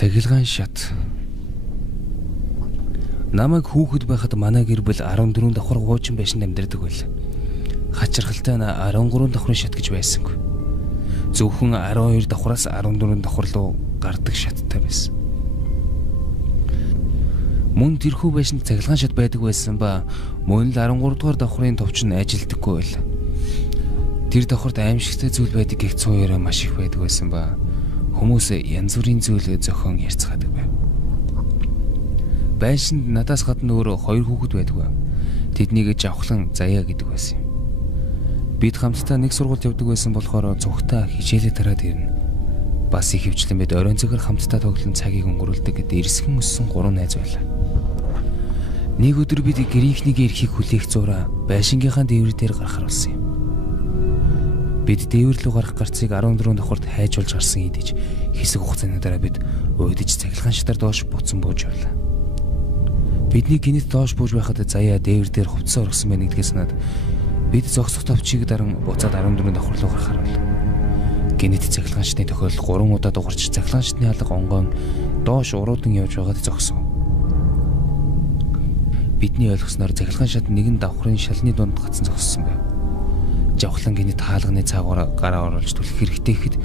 Цахилгаан шат. Намайг хүүхэд байхад манай гэр бүл 14 давхар гуучин байшинд амьдардаг байл. Хачирхалтай нь 13 давхрын шат гэж байсангүй. Зөвхөн 12 давхраас 14 давхар руу гардаг шаттай байсан. Мөн тэрхүү байшинд цахилгаан шат байдаг байсан ба мөн л 13 дугаар давхрын товч нь ажилдаггүй байл. Тэр давхарт аимшигтай зүйл байдаг гэх цууяраа маш их байдаг байсан ба хүмүүс янз бүрийн зүйл зохион ярьцгаадаг байв. Байшинд надаас гадна өөр 2 хүүхэд байдгүй. Тэднийг жавхлан заяа гэдэг байсан юм. Бид хамтдаа нэг сургуульд явдаг байсан болохоор цугтаа хичээлээ тараад ирнэ. Бас их хөвчлэн бид оройн цагаар хамтдаа тоглон цагийг өнгөрүүлдэг дэрсгэн өссөн 3 найз байлаа. Нэг өдөр бид гэрийнхнийгээ эрхийг хүлээх зураа байшингийнхаа дээвэр дээр гаргахар болсон юм. Бид дээвэр рүү гарах гарцыг 14 давхарт хайжуулж гарсан идэж хэсэг хугацааны дараа бид уйдаж цахилгаан шатар доош буцан бууж явлаа. Бидний гинэт доош бууж байхад заяа дээвэр дээр хувцас оргсон байна гэдгээ санаад бид зогсох товчийг даран буцаад 14 давхар руу гарахар болов. Гинэт цахилгаан шатны тохиолдол 3 удаа дугарч цахилгаан шатны алга онгойн доош уруудан явж байгаад зогсов. Бидний ойлгосноор цахилгаан шат нэгэн давхрын шалны дунд гацсан зогссон байв. Жавхлан гинэт хаалганы цаагаараа гараа оруулж түлхэх хэрэгтэй гэхэд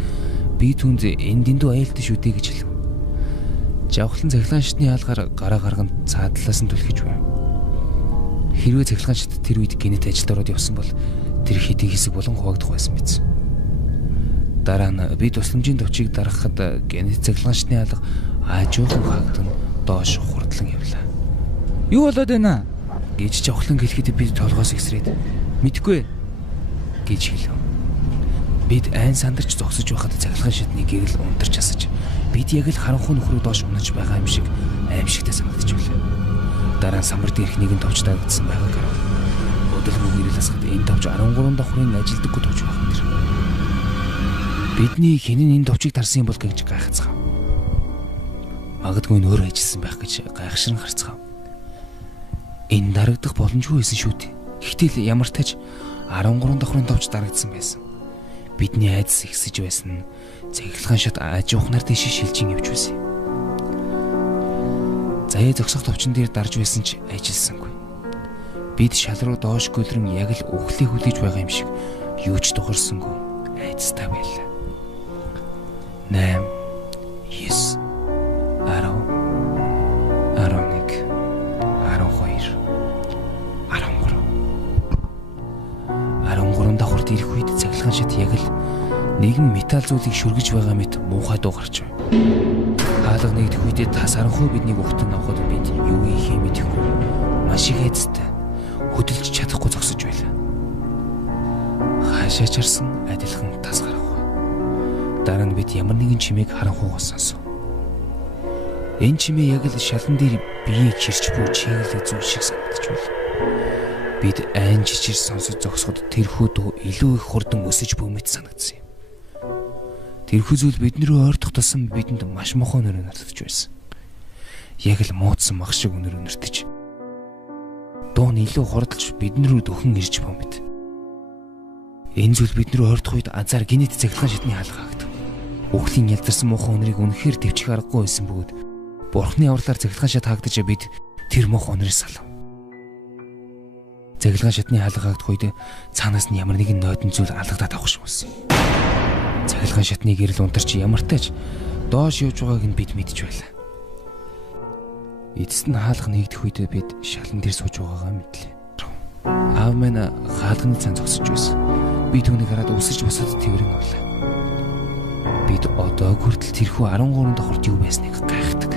би түнд энэ дэндүү аюултай шүү дээ гэж хэлв. Жавхлан цахилгаан шатны хаалгаар гараа гарганд цаадлаас нь түлхэж байв. Хэрвээ цахилгаан шат тэр үед гинэт ажилд ороод явсан бол тэр хэдийн хэсэг болон хуваагдах байсан биз. Дараа нь би тусламжийн товчийг дарахад гинэт цахилгаан шатны хаалга аажуухан хаагдан доош хурдлан явлаа. Юу болоод байна? Гэж жавхлан гэлэхэд би толгоос ихсрээд мэдгүй гэж хэлв. Бид айн сандарч зогсож байхад цахилгаан шатны гэрэл унтарч асаж бид яг л харанхуй нөхрөө доош унаж байгаа юм шиг аимшигтай санагдаж байлаа. Дараа нь самбар дээрх нэгэн товч тавигдсан байгааг харав. Өдөлгөө гэрэл асахад энэ товч 13 давхрын ажилдаггүй товч байх юм дэр. Бидний хинэн энэ товчийг тарсан юм бол гэж гайхацгаав. Магадгүй нөр ажилласан байх гэж гайхширан харцгаав. Энэ дарагдах боломжгүй байсан шүү дээ. Гэтэл ямар тач 13 давхрын товч дарагдсан байсан. Бидний айдас ихсэж байсан нь цахилгаан шат аажуухнаар дэше шилжин явж байсан. Заяа зогсох товчон дээр дарж байсан ч ажилласангүй. Бид шал руу доош гөлрөн яг л үхлээ хүлээж байгаа юм шиг юу ч тухарсангүй айдастай байлаа. 8 9 ирэх үед цахилгаан шат яг л нэгэн металл зүйлийг шүргэж байгаа мэт муухай дуу гарч байв. Хаалга нэгдэх үедээ тас харанхуй биднийг өгтөн авахд бид юу хийх юм мэдэхгүй маш их айцтай хөдөлж чадахгүй зогсож байлаа. Хаашаа чарсан адилхан тас гарахгүй. Дараа нь бид ямар нэгэн чимээг харанхуйгаас сонсов. Энэ чимээ яг л шалан дээр биеийг чирч буй чиглэг зүйл шиг санагдаж байлаа. Бид айн жижиг сонсож зогсоход тэрхүү дуу илүү их хурдан өсөж бөөмөж санагдсан юм. Тэрхүү зүйл бидний ойртох тусам бидэнд маш мохоо нөрөө нартаж байсан. Яг л муудсан мах шиг өнөр өнөртөж. Дуу нь илүү хурдалж бидний рүү дөхөн ирж бөөмөд. Энэ зүйл бидний ойртох үед азар гинэт цахилгаан шатны хаалгаагд. Үхлийн ялдарсан мохоо өнрийг үнэхээр дэвчих аргагүй байсан бөгөөд бурхны авралаар цахилгаан шат хаагдаж бид тэр мохоо өнрөөс салав. Цахилгаан шатны хаалгаагд үед цаанаас нь ямар нэгэн нойдон зүйл алгадаад авах шиг болсон. Цахилгаан шатны гэрэл унтарч ямар тач доош явж байгааг нь бид мэдж байлаа. Эцэст нь хаалга нэгдэх үед бид шалан дээр сууж байгаагаа мэдлээ. Аав минь хаалганы цан зогсож байсан. Би түүнийг хараад өсөж босоод тэрэн орлоо. Бид одоо хүртэл тэрхүү 13 давхарт юу байсныг гайхдаг.